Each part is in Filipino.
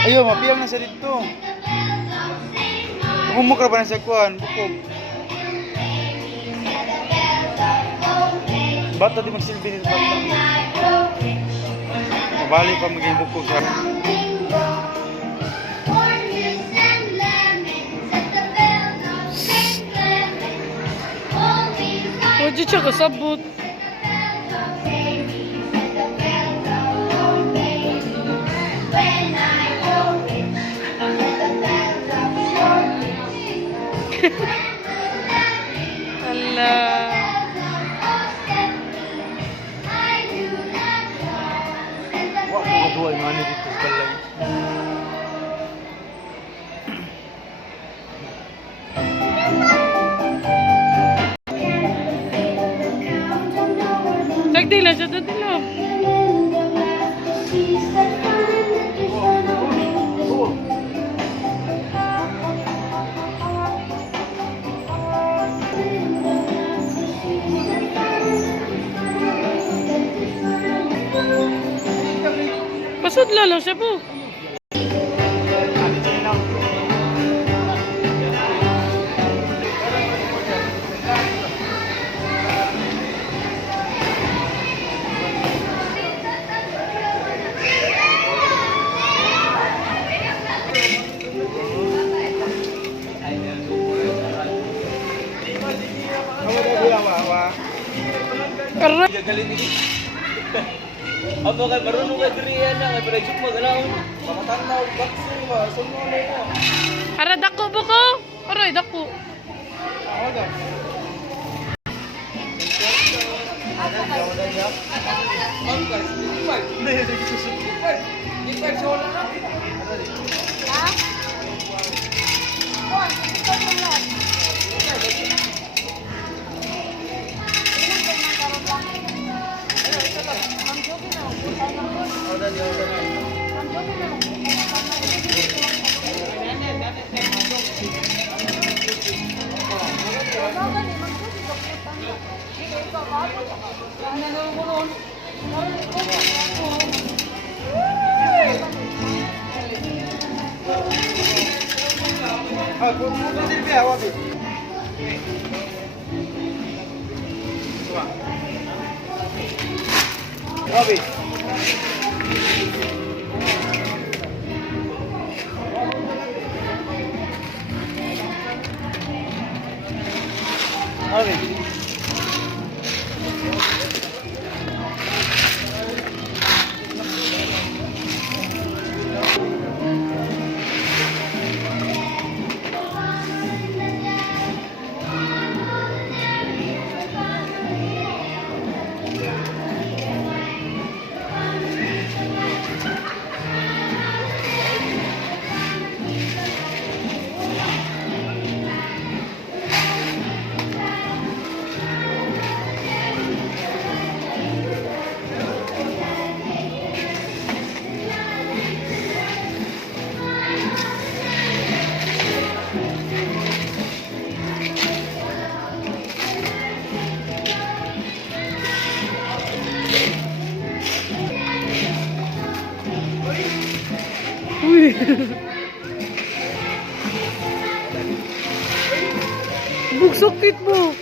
Ayo, mapiyang na sa dito. Kumukra ba na sa kuhan? Bukog. Bata di magsilbi dito bata. Mabalik pa maging bukog sa... Pwede siya kasabot. Ala. Wah, mga duwa yung ano dito sa balay. Nagdila siya doon dilo. Pasudla lang siya po. Aray! Apa kay marunong ka diri na kay project mo ganaon pamatanaw vaccine ba sumo na mo. Ara dako po ko. Aray dako. Ah, kung mo din ba hawa bi? Hawa. Hawa. Uy. Bugsokit mo.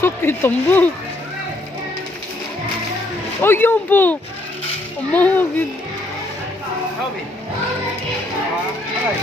Sakit tambok. Oh, yun po. Umahagin. Hawa. Aray.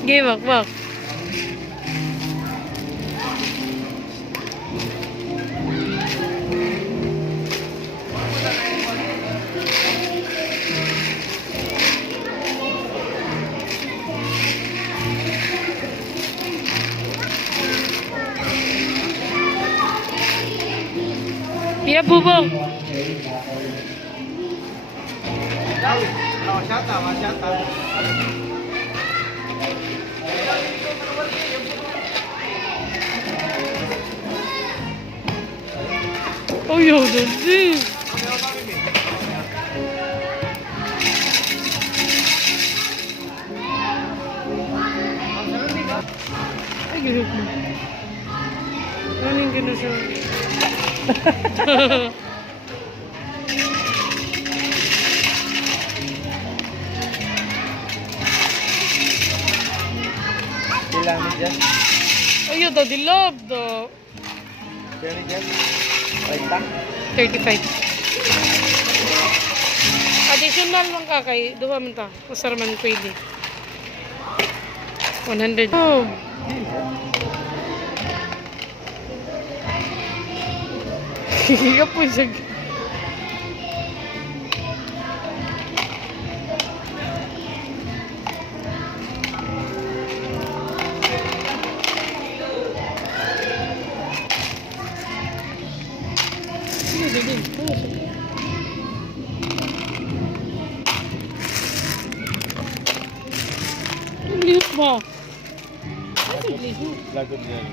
Game, bak. Iya, Bubo. Oh, ya udah sih. Ay, gilip mo. Ano yung ginusyo? Kailangan dyan. Ay, yun daw, dilab daw. Kailangan dyan. 30. 35. Additional lang ka kay duha man ta. Usar man pwede. 100. Oh. Higa po siya. Lihat ba? Lagot yan.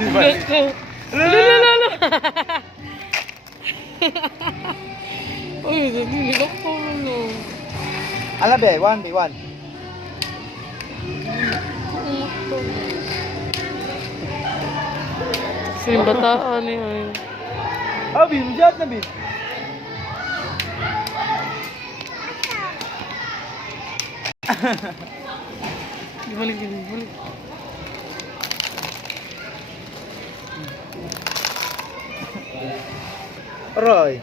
Let's go. Lala. Uy, nililok ko no. Ala be, 1v1. Sing bataan ni ay. Abi, mujat na be. Balik. Roy.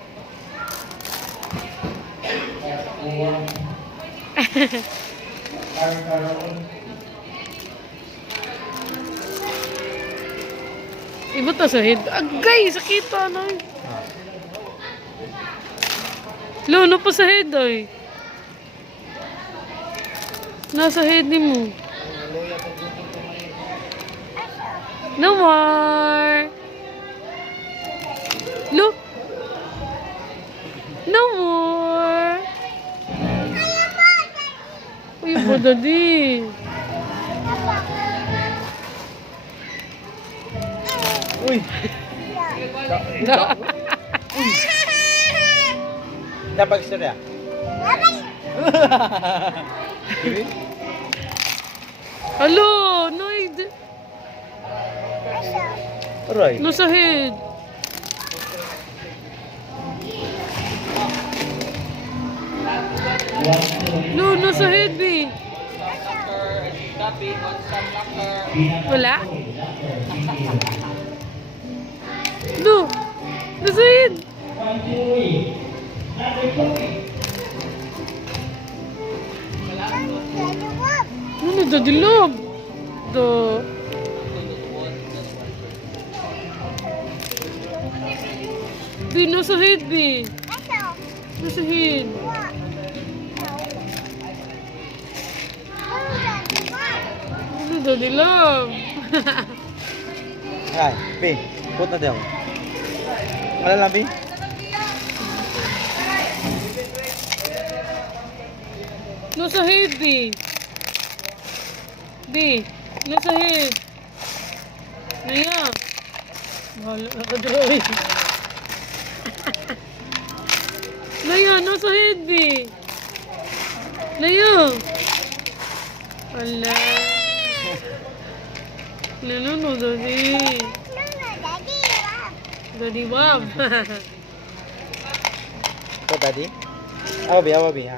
Ibu ta sa head. Agay, sakita na. Lo, pa sa head ay. Nasa head ni mo. No more. Lo. No more. Uy, ba daddy? Uy. Da. Dapat istorya. Kiri? Hello, no ide. Roy. No sa head. No sa head, B. Wala? No sa head. Ano, dadilog. Do. B, no sa head, B. No sa head. Ano, dadilog. Ay, be. Put na daw. Wala lang, be. No sa head, B. B, no sa head. Naya. Bahala na ka, Joey. Naya, no sa head, B. Naya. Wala. Nanuno, Daddy. Daddy, Bob. Ito, daddy. Awa, be, ha.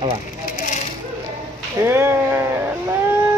Awa. Hello.